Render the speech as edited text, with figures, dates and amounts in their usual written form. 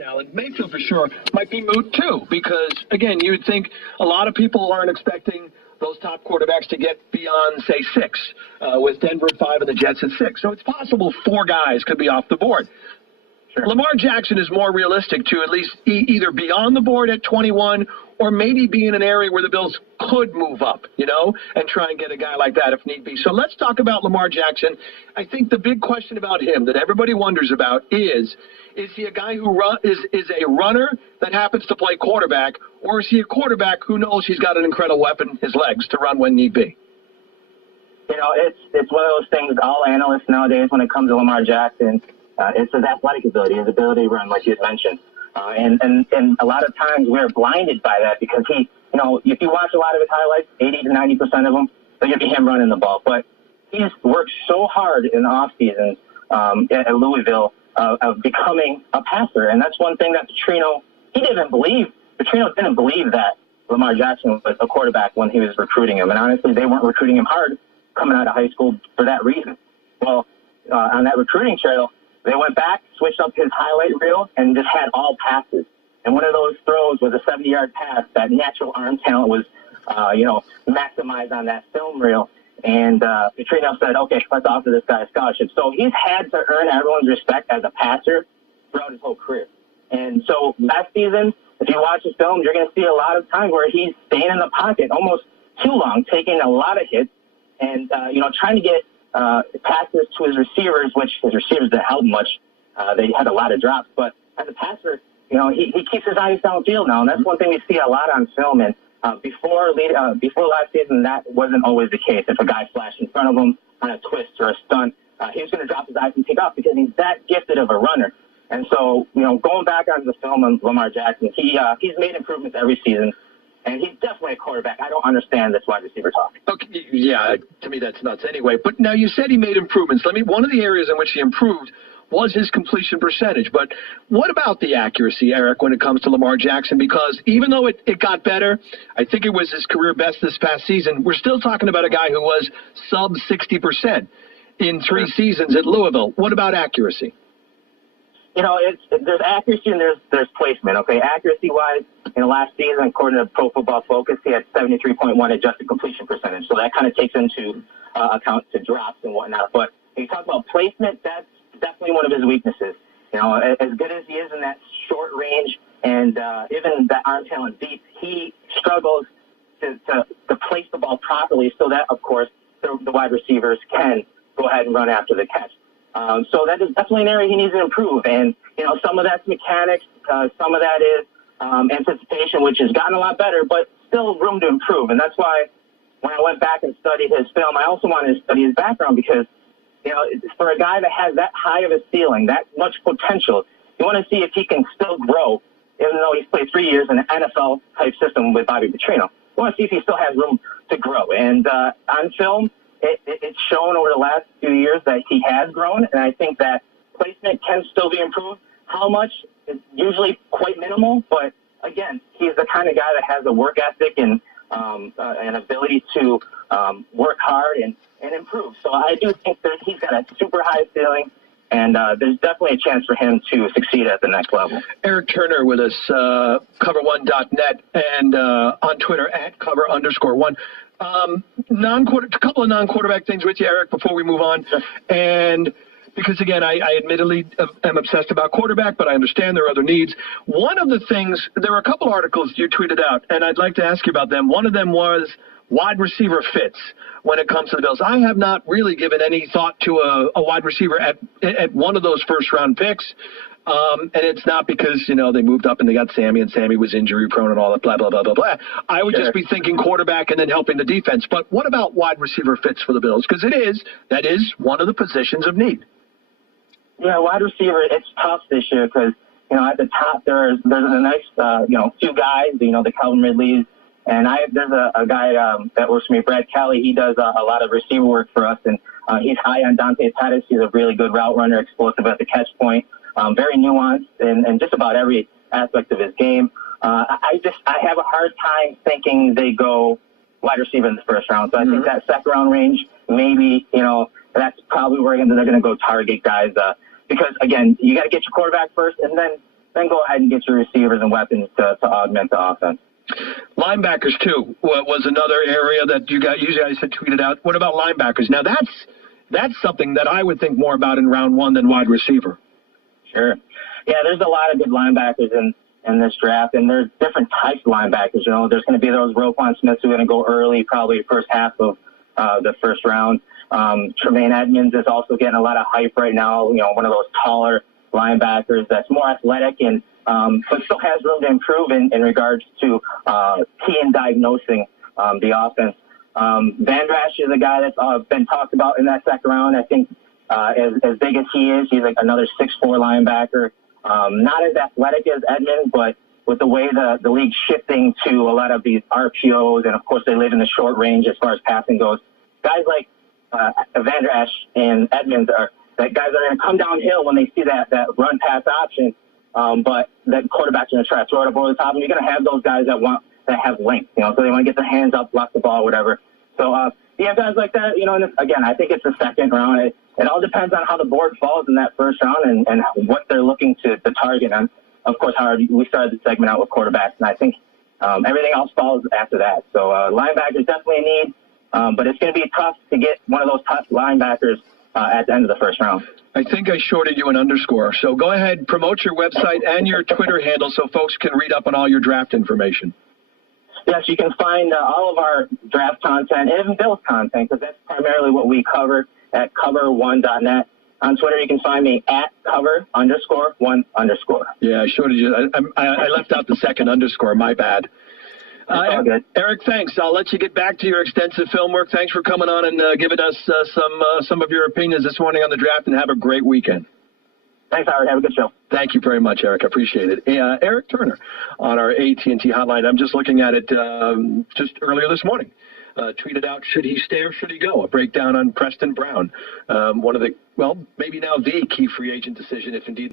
Allen. Mayfield for sure might be moot too, because again, you would think a lot of people aren't expecting those top quarterbacks to get beyond, say, 6, with Denver at 5 and the Jets at 6. So it's possible 4 guys could be off the board. Sure. Lamar Jackson is more realistic to at least either be on the board at 21 or maybe be in an area where the Bills could move up, and try and get a guy like that if need be. So let's talk about Lamar Jackson. I think the big question about him that everybody wonders about is he a guy who is a runner that happens to play quarterback, or is he a quarterback who knows he's got an incredible weapon, his legs, to run when need be? It's one of those things, all analysts nowadays, when it comes to Lamar Jackson, it's his athletic ability, his ability to run, like you had mentioned. And a lot of times we're blinded by that because he, if you watch a lot of his highlights, 80 to 90% of them, they're going to be him running the ball. But he's worked so hard in the off season at Louisville of becoming a passer. And that's one thing that Petrino didn't believe that Lamar Jackson was a quarterback when he was recruiting him. And honestly, they weren't recruiting him hard coming out of high school for that reason. Well, on that recruiting trail, they went back, switched up his highlight reel, and just had all passes. And one of those throws was a 70-yard pass. That natural arm talent was, maximized on that film reel. And Petrino said, okay, let's offer this guy a scholarship. So he's had to earn everyone's respect as a passer throughout his whole career. And so last season, if you watch his film, you're going to see a lot of times where he's staying in the pocket almost too long, taking a lot of hits, and, trying to get passes to his receivers, which his receivers didn't help much. They had a lot of drops. But as a passer, he keeps his eyes downfield now, and that's one thing we see a lot on film. And before last season, that wasn't always the case. If a guy flashed in front of him on a twist or a stunt, he was going to drop his eyes and take off because he's that gifted of a runner. And so, going back onto the film of Lamar Jackson, he's made improvements every season. And he's definitely a quarterback. I don't understand this wide receiver talk. Okay, yeah, to me that's nuts anyway. But now you said he made improvements. One of the areas in which he improved was his completion percentage. But what about the accuracy, Eric, when it comes to Lamar Jackson? Because even though it got better, I think it was his career best this past season, we're still talking about a guy who was sub 60% in 3 seasons at Louisville. What about accuracy? There's accuracy and there's placement, okay? Accuracy-wise, in the last season, according to Pro Football Focus, he had 73.1 adjusted completion percentage. So that kind of takes into account to drops and whatnot. But when you talk about placement, that's definitely one of his weaknesses. As good as he is in that short range and even that arm talent deep, he struggles to place the ball properly so that, of course, the wide receivers can go ahead and run after the catch. So that is definitely an area he needs to improve. And, some of that's mechanics, some of that is anticipation, which has gotten a lot better, but still room to improve. And that's why when I went back and studied his film, I also wanted to study his background because, for a guy that has that high of a ceiling, that much potential, you want to see if he can still grow, even though he's played 3 years in an NFL-type system with Bobby Petrino. You want to see if he still has room to grow. And on film, it's shown over the last few years that he has grown, and I think that placement can still be improved. How much is usually quite minimal, but again, he's the kind of guy that has a work ethic and an ability to work hard and improve. So I do think that he's got a super high ceiling, and there's definitely a chance for him to succeed at the next level. Erik Turner with us, cover1.net, and on Twitter at cover_1. A couple of non-quarterback things with you, Eric, before we move on. Sure. And because, again, I admittedly am obsessed about quarterback, but I understand there are other needs. One of the things, there were a couple articles you tweeted out, and I'd like to ask you about them. One of them was wide receiver fits when it comes to the Bills. I have not really given any thought to a wide receiver at one of those first-round picks. And it's not because, they moved up and they got Sammy and Sammy was injury prone and all that, blah, blah, blah, blah, blah. I would just be thinking quarterback and then helping the defense. But what about wide receiver fits for the Bills? Because that is one of the positions of need. Yeah, wide receiver, it's tough this year because, at the top there's a nice, few guys, the Calvin Ridleys. And there's a guy that works for me, Brad Kelly. He does a lot of receiver work for us. And he's high on Dante Pettis. He's a really good route runner, explosive at the catch point. Very nuanced in just about every aspect of his game. I have a hard time thinking they go wide receiver in the first round. So I think that second round range, maybe, that's probably where they're going to go target guys. Because, again, you got to get your quarterback first, and then then go ahead and get your receivers and weapons to augment the offense. Linebackers, too, was another area that you guys had tweeted out. What about linebackers? Now, that's something that I would think more about in round one than wide receiver. Sure. Yeah, there's a lot of good linebackers in this draft, and there's different types of linebackers. You know, there's going to be those Roquan Smiths who are going to go early, probably first half of the first round. Tremaine Edmonds is also getting a lot of hype right now. You know, one of those taller linebackers that's more athletic and but still has room to improve in regards to key and diagnosing the offense. Van Rash is a guy that's been talked about in that second round. I think as big as he is, he's like another 6'4" linebacker. Not as athletic as Edmonds, but with the way the league's shifting to a lot of these RPOs, and of course they live in the short range as far as passing goes. Guys like Van Rash and Edmonds are guys that are going to come downhill when they see that run pass option, but that quarterback's going to try to throw it up over the top, and you're going to have those guys that have length, you know, so they want to get their hands up, block the ball, whatever. So you have guys like that, you know, and again, I think it's the second round. It all depends on how the board falls in that first round and what they're looking to target. And of course, we started the segment out with quarterbacks, and I think everything else falls after that. So linebackers definitely a need, but it's going to be tough to get one of those top linebackers at the end of the first round. I think I shorted you an underscore. So go ahead, promote your website and your Twitter handle so folks can read up on all your draft information. Yes, you can find all of our draft content and even Bill's content, because that's primarily what we cover at cover1.net. On Twitter, you can find me at cover_1_. Yeah, I shorted you. I left out the second underscore. My bad. All good. Eric, thanks. I'll let you get back to your extensive film work. Thanks for coming on and giving us some of your opinions this morning on the draft, and have a great weekend. Thanks, Howard. Have a good show. Thank you very much, Eric. I appreciate it. Eric Turner on our AT&T hotline. I'm just looking at it just earlier this morning. Tweeted out, should he stay or should he go? A breakdown on Preston Brown. One of the, well, maybe now the key free agent decision, if indeed